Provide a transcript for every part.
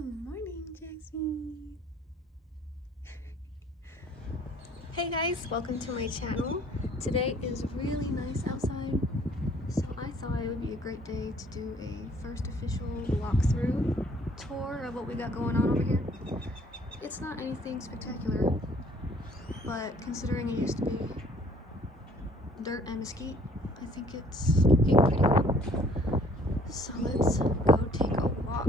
Good morning, Jackson. Hey guys, welcome to my channel. Today is really nice outside, so I thought it would be a great day to do a first official walkthrough tour of what we got going on over here. It's not anything spectacular, but considering it used to be dirt and mesquite, I think it's getting pretty cool. So let's go take a walk.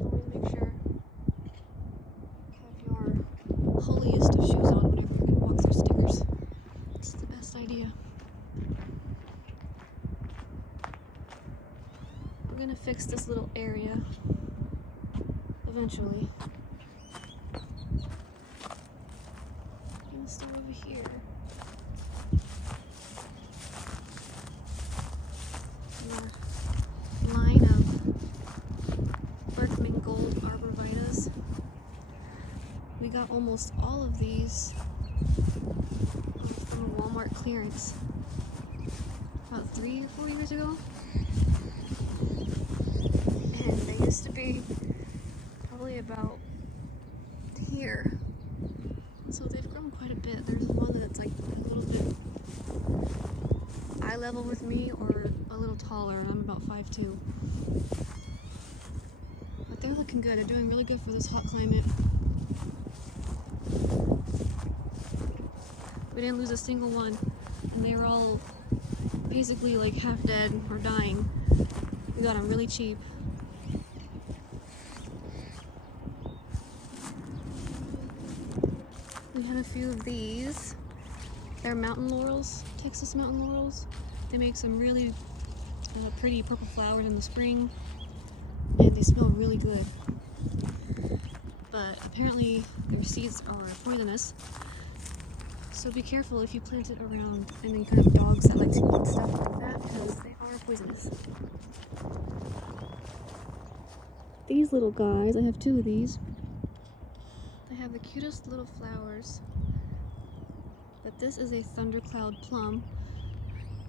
Always make sure you have your holiest of shoes on whenever you're gonna walk through stickers. It's the best idea. We're gonna fix this little area eventually. I'm gonna start over here. Line of Earthman Gold arborvitaes. We got almost all of these from a Walmart clearance about 3 or 4 years ago, and they used to be probably about here, so they've grown quite a bit. There's one that's like a little bit eye level with me, or a little taller. I'm about 5'2". But they're looking good. They're doing really good for this hot climate. We didn't lose a single one, and they were all basically like half dead or dying. We got them really cheap. We have a few of these. They're mountain laurels, Texas mountain laurels. They make some really pretty purple flowers in the spring, and they smell really good. But apparently their seeds are poisonous, so be careful if you plant it around any kind of dogs that like to eat stuff like that, because they are poisonous. These little guys, I have 2 of these. They have the cutest little flowers. But this is a thundercloud plum.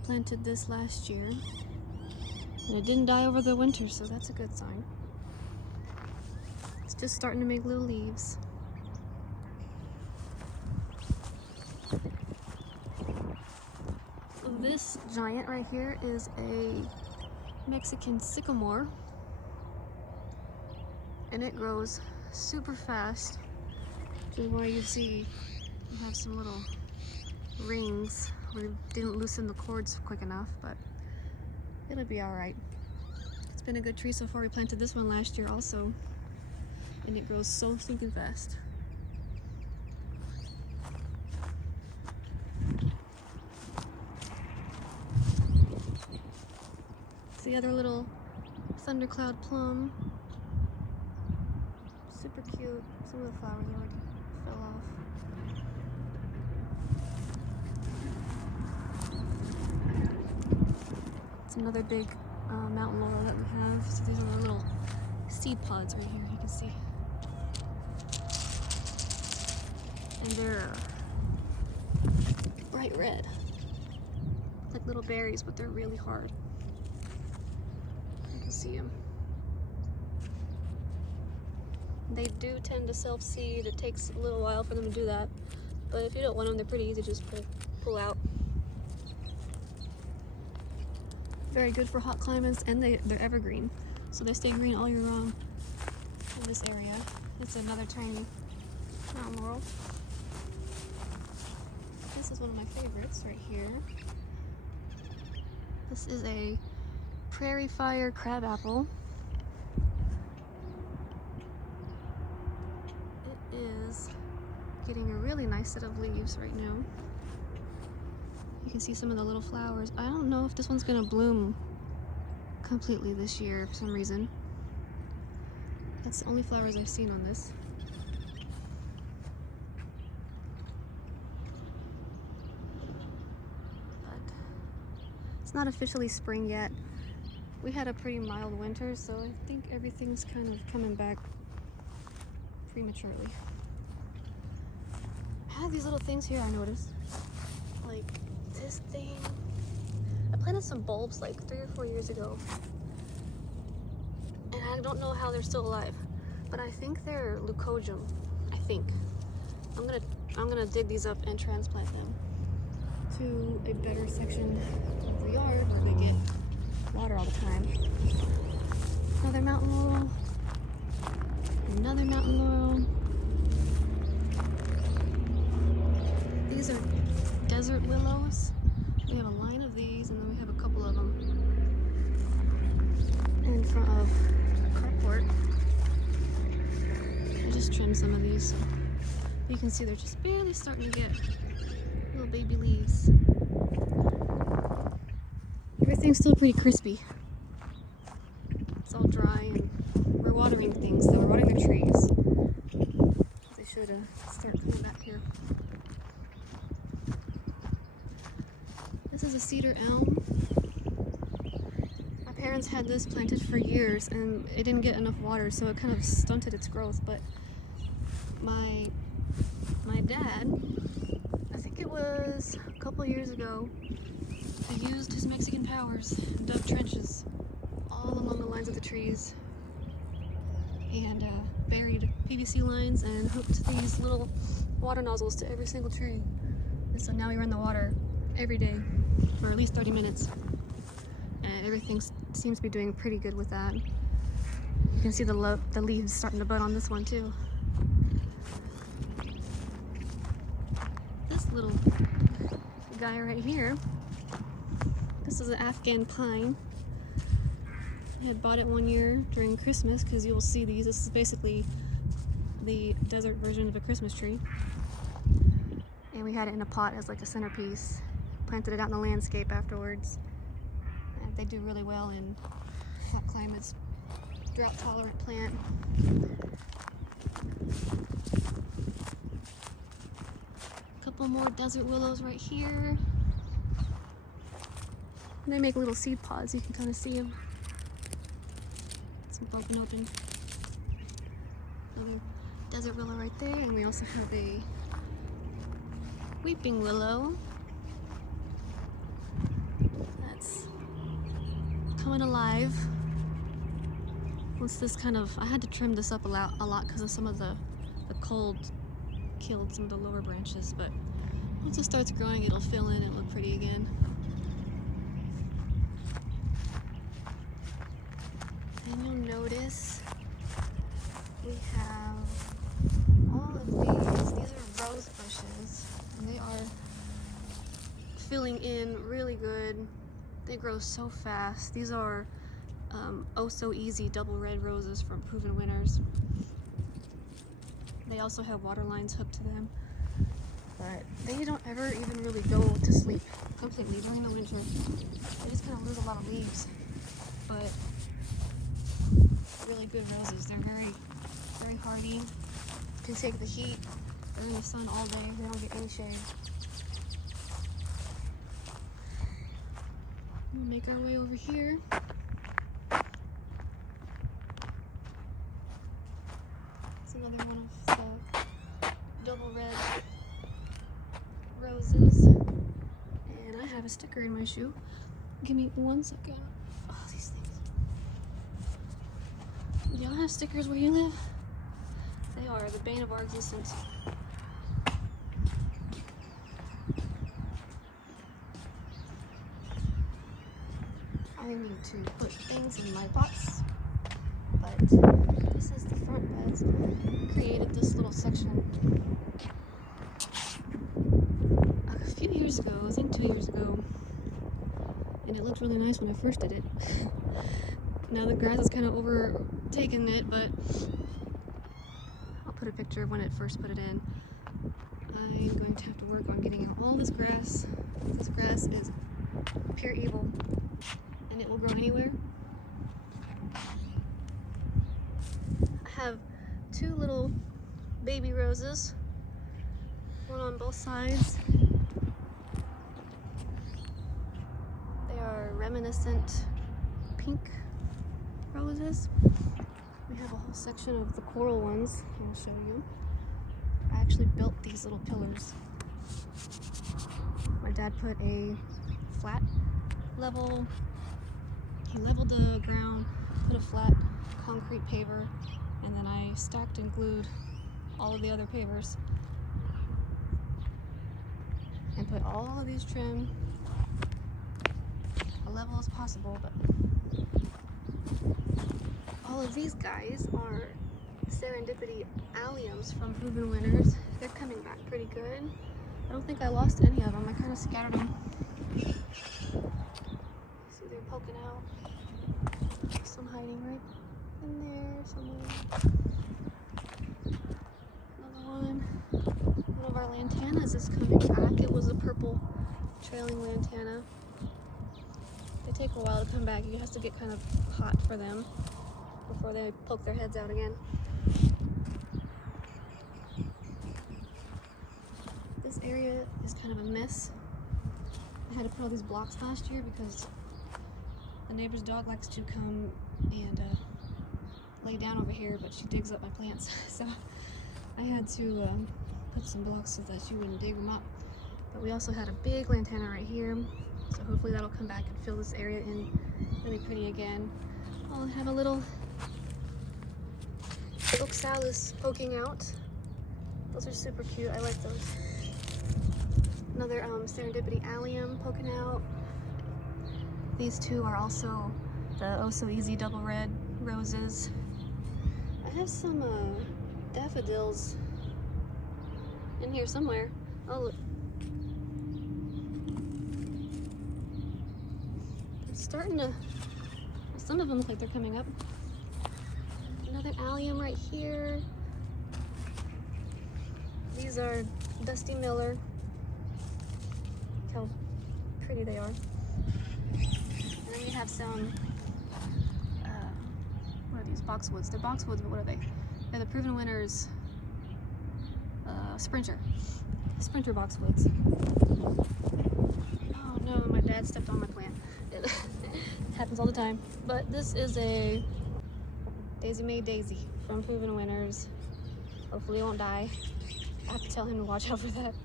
Planted this last year, and it didn't die over the winter, so that's a good sign. It's just starting to make little leaves. This giant right here is a Mexican sycamore, and it grows super fast, which is why you see you have some little rings. We didn't loosen the cords quick enough, but it'll be alright. It's been a good tree so far. We planted this one last year also, and it grows so stinking fast. It's the other little thundercloud plum. Super cute. Some of the flowers already fell off. It's another big mountain laurel that we have. So these are our little seed pods right here, you can see. And they're bright red. Like little berries, but they're really hard. You can see them. They do tend to self-seed. It takes a little while for them to do that. But if you don't want them, they're pretty easy to just pull out. Very good for hot climates, and they're evergreen, so they stay green all year round in this area. It's another tiny mountain laurel. This is one of my favorites right here. This is a prairie fire crabapple. It is getting a really nice set of leaves right now. You can see some of the little flowers. I don't know if this one's gonna bloom completely this year for some reason. That's the only flowers I've seen on this. But it's not officially spring yet. We had a pretty mild winter, so I think everything's kind of coming back prematurely. I have these little things here I noticed. Like this thing. I planted some bulbs like 3 or 4 years ago. And I don't know how they're still alive, but I think they're leucojum. I think. I'm gonna dig these up and transplant them to a better section of the yard where they get water all the time. Another mountain laurel. Another mountain laurel. These are desert willows. We have a line of these, and then we have a couple of them in front of the carport. I just trimmed some of these, so you can see they're just barely starting to get little baby leaves. Everything's still pretty crispy. It's all dry, and we're watering things, so we're watering the trees. They should start coming back here. This is a cedar elm. My parents had this planted for years, and it didn't get enough water, so it kind of stunted its growth. But my dad, I think it was a couple years ago, he used his Mexican powers and dug trenches all along the lines of the trees and buried PVC lines and hooked these little water nozzles to every single tree. And so now we run the water every day for at least 30 minutes, and everything seems to be doing pretty good with that. You can see the leaves starting to bud on this one too. This little guy right here, this is an Afghan pine. I had bought it one year during Christmas because you will see these. This is basically the desert version of a Christmas tree, and we had it in a pot as like a centerpiece. Planted it out in the landscape afterwards. They do really well in hot climates. Drought tolerant plant. A couple more desert willows right here. And they make little seed pods, you can kind of see them. Some bumping open. Another desert willow right there, and we also have a weeping willow. Coming alive. Once this I had to trim this up a lot because of some of the cold killed some of the lower branches, but once it starts growing, it'll fill in and look pretty again. And you'll notice we have all of these. These are rose bushes, and they are filling in really good. They grow so fast. These are oh so easy double red roses from Proven Winners. They also have water lines hooked to them, but they don't ever even really go to sleep completely during the winter. They just kind of lose a lot of leaves, but really good roses. They're very hardy, can take the heat. They're in the sun all day. They don't get any shade. We'll make our way over here. It's another one of the double red roses. And I have a sticker in my shoe. Give me 1 second. Oh, these things. Do y'all have stickers where you live? They are the bane of our existence. I need to put things in my pots, but this is the front beds. Created this little section a few years ago, I think 2 years ago, and it looked really nice when I first did it. Now the grass has kind of overtaken it, but I'll put a picture of when it first put it in. I'm going to have to work on getting out all this grass. This grass is pure evil. And it will grow anywhere. I have 2 little baby roses, one on both sides. They are reminiscent pink roses. We have a whole section of the coral ones. I'll show you. I actually built these little pillars. My dad put a flat he leveled the ground, put a flat concrete paver, and then I stacked and glued all of the other pavers and put all of these trim as level as possible. But all of these guys are serendipity alliums from Proven Winners. They're coming back pretty good. I don't think I lost any of them. I kind of scattered them. See, they're poking out. Some hiding right in there somewhere. Another one. One of our lantanas is coming back. It was a purple trailing lantana. They take a while to come back. It has to get kind of hot for them before they poke their heads out again. This area is kind of a mess. I had to put all these blocks last year because the neighbor's dog likes to come and lay down over here, but she digs up my plants. So I had to put some blocks so that she wouldn't dig them up. But we also had a big lantana right here, so hopefully that'll come back and fill this area in really pretty again. I'll have a little oxalis poking out. Those are super cute. I like those. Another serendipity allium poking out. These two are also the Oh So Easy double red roses. I have some daffodils in here somewhere. Oh look. It's starting to, some of them look like they're coming up. Another allium right here. These are Dusty Miller. Look how pretty they are. And then we have some, what are these? Boxwoods. They're boxwoods, but what are they? They're the Proven Winners Sprinter boxwoods. Oh no, my dad stepped on my plant. It happens all the time. But this is a Daisy May Daisy from Proven Winners. Hopefully it won't die. I have to tell him to watch out for that.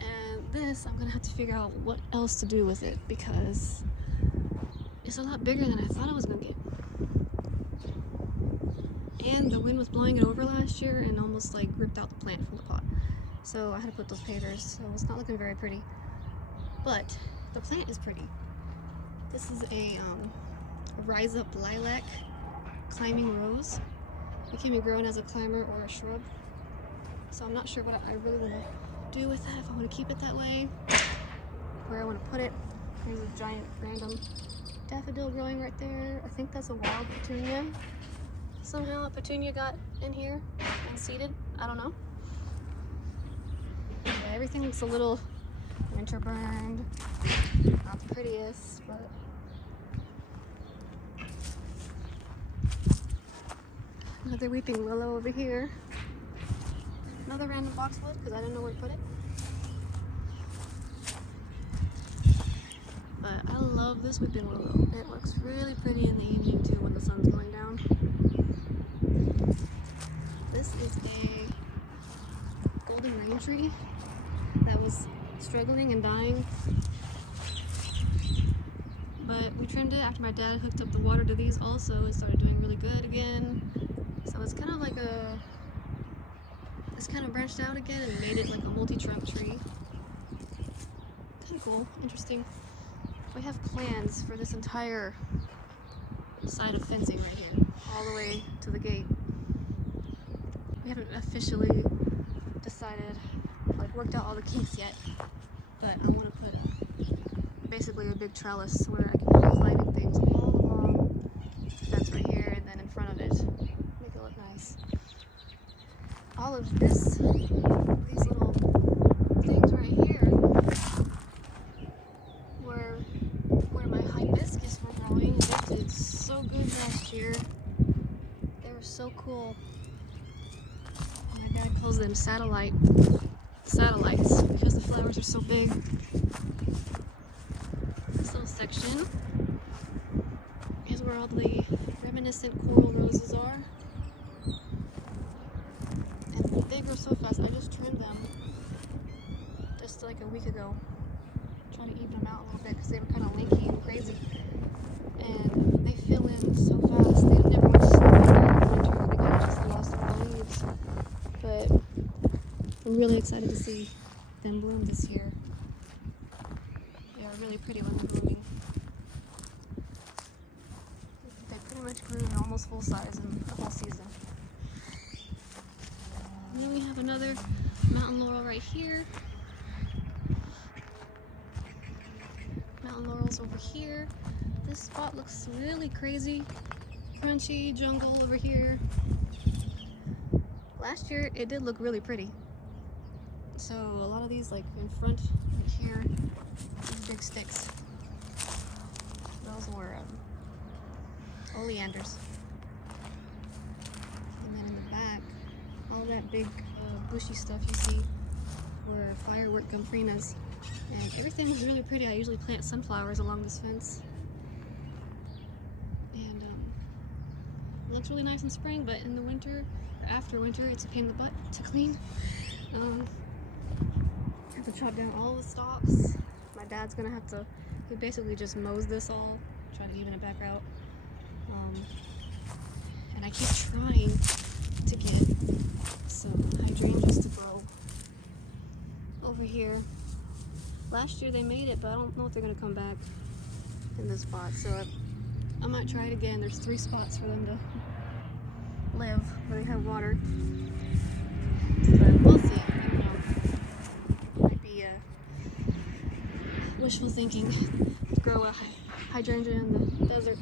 And this, I'm gonna have to figure out what else to do with it because it's a lot bigger than I thought it was gonna get. And the wind was blowing it over last year and almost like ripped out the plant from the pot. So I had to put those pavers, so it's not looking very pretty. But the plant is pretty. This is a Rise Up Lilac climbing rose. It can be grown as a climber or a shrub. So I'm not sure what I really want to do with that, if I want to keep it that way, where I want to put it. There's a giant random daffodil growing right there. I think that's a wild petunia. Somehow a petunia got in here and seeded. I don't know. Yeah, everything looks a little winter burned. Not the prettiest, but another weeping willow over here. Another random boxwood because I didn't know where to put it. But I love this weeping willow. It looks really pretty in the evening too when the sun's going down. This is a golden rain tree that was struggling and dying. But we trimmed it after my dad hooked up the water to these also. It started doing really good again. So it's kind of like it's kind of branched out again and made it like a multi-trunk tree. Kind of cool, interesting. We have plans for this entire side of fencing right here, all the way to the gate. We haven't officially decided, like worked out all the kinks yet, but I want to put basically a big trellis where I can put lighting things all along the fence right here and then in front of it, make it look nice. All of these little things right here were where my hibiscus were growing. They did so good last year. They were so cool. My dad calls them satellites because the flowers are so big. This little section is where all the reminiscent coral roses are. And they grow so fast. I just trimmed them just like a week ago. try to even them out a little bit because they were kind of lanky and crazy. And they fill in so fast. They never much snow in the winter. They kind of just lost all the leaves. But I'm really excited to see them bloom this year. They are really pretty when they're blooming. They pretty much grew to almost full size in the whole season. And then we have another mountain laurel right here. Mountain laurels over here. This spot looks really crazy. Crunchy jungle over here. Last year it did look really pretty. So a lot of these, like in front right here, these big sticks. Those were oleanders. And then in the back, all that big bushy stuff you see were firework gumphrenas. And everything was really pretty. I usually plant sunflowers along this fence. And it looks really nice in spring, but in the winter, or after winter, it's a pain in the butt to clean. I have to chop down all the stalks. My dad's gonna have to, he basically just mows this all, try to even it back out. And I keep trying to get some hydrangeas to grow over here. Last year they made it, but I don't know if they're gonna come back in this spot. So I might try it again. There's 3 spots for them to live where they have water. But we'll see. I don't know. Might be wishful thinking to grow a hydrangea in the desert.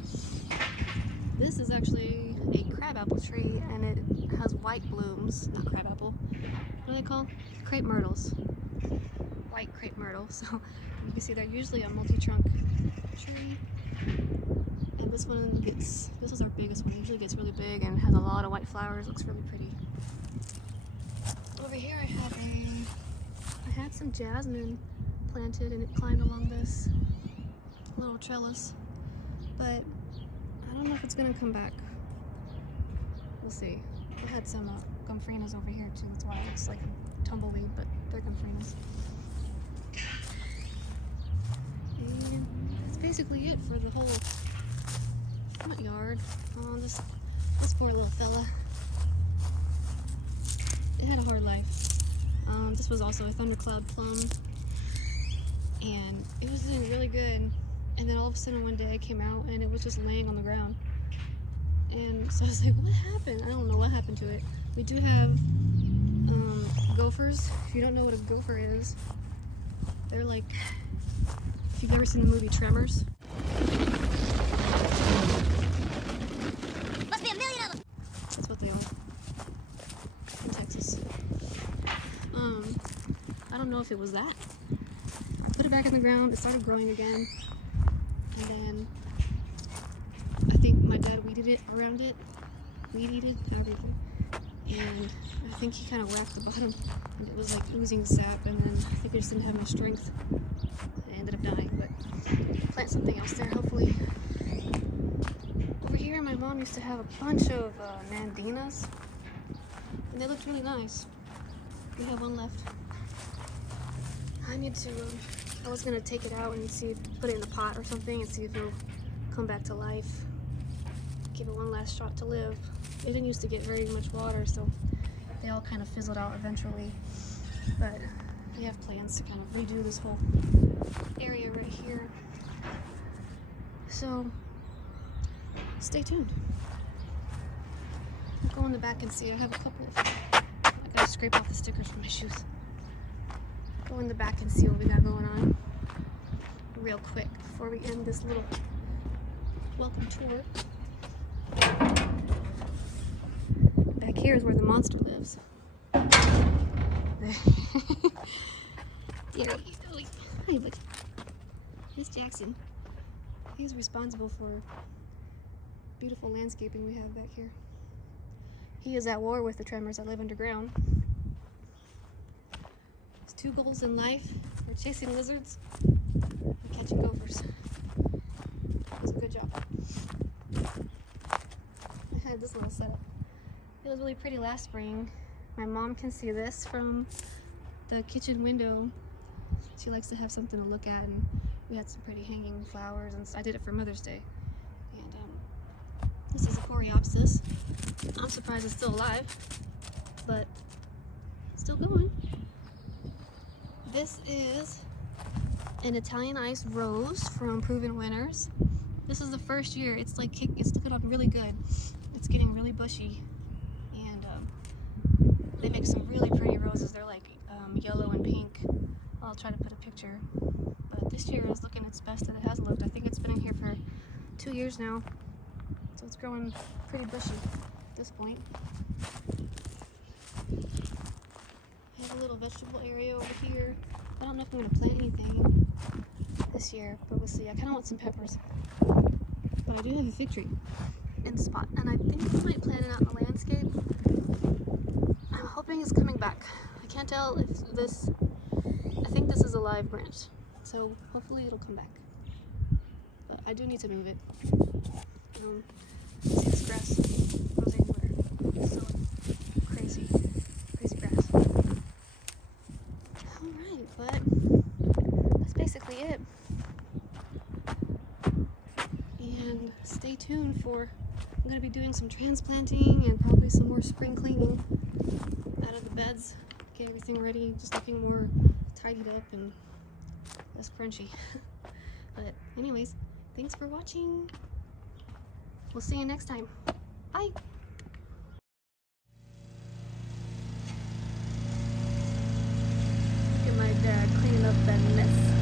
This is actually a crabapple tree, and it has white blooms. Not crabapple. What are they called? Crepe myrtles. White crepe myrtle. So you can see they're usually a multi-trunk tree. And this one gets, this is our biggest one. It usually gets really big and has a lot of white flowers. Looks really pretty. Over here I had some jasmine planted, and it climbed along this little trellis. But I don't know if it's gonna come back. We'll see. I had some gumphrenas over here too. That's why it looks like a tumbleweed, but they're gumphrenas. And that's basically it for the whole front yard. Oh, this poor little fella. It had a hard life. This was also a thundercloud plum, and it was doing really good. And then all of a sudden one day I came out and it was just laying on the ground. And so I was like, what happened? I don't know what happened to it. We do have gophers. If you don't know what a gopher is, they're like, if you've ever seen the movie Tremors. Must be a million of them! That's what they are in Texas. I don't know if it was that. I put it back in the ground, it started growing again. And then I think my dad weeded it around it. Weed-eated everything. And I think he kind of whacked the bottom. And it was like oozing sap, and then I think it just didn't have much strength. It ended up dying, but plant something else there, hopefully. Over here, my mom used to have a bunch of mandinas. And they looked really nice. We have one left. I need to, I was gonna take it out and see, put it in a pot or something and see if it'll come back to life. Give it one last shot to live. It didn't used to get very much water, so they all kind of fizzled out eventually. But we have plans to kind of redo this whole area right here. So stay tuned. I'll go in the back and see. I have a couple of, I gotta scrape off the stickers from my shoes. Go in the back and see what we got going on real quick before we end this little welcome tour. Back here is where the monster lives. There he is. Hi, look. Miss Jackson. He's responsible for beautiful landscaping we have back here. He is at war with the tremors that live underground. His 2 goals in life are chasing lizards and catching gophers. It's a good job. I had this little setup. It was really pretty last spring. My mom can see this from the kitchen window. She likes to have something to look at, and we had some pretty hanging flowers, and I did it for Mother's Day. And this is a Coreopsis. I'm surprised it's still alive, but it's still going. This is an Italian Ice Rose from Proven Winners. This is the first year. It's looking up really good. It's getting really bushy, and they make some really pretty roses. They're like yellow and pink. I'll try to put a picture. But this year is looking its best that it has looked. I think it's been in here for 2 years now, so it's growing pretty bushy at this point. I have a little vegetable area over here. I don't know if I'm going to plant anything this year, but we'll see. I kind of want some peppers. But I do have a fig tree in the spot, and I think I might plant it out in the landscape. I'm hoping it's coming back. I can't tell if this, I think this is a live branch, so hopefully it'll come back. But I do need to move it. See this grass goes anywhere. It's so crazy grass. Alright, but that's basically it. And stay tuned for, I'm going to be doing some transplanting and probably some more spring cleaning out of the beds. Get everything ready, just looking more tidied up and less crunchy. But anyways, thanks for watching. We'll see you next time. Bye! Look at my dad cleaning up that mess.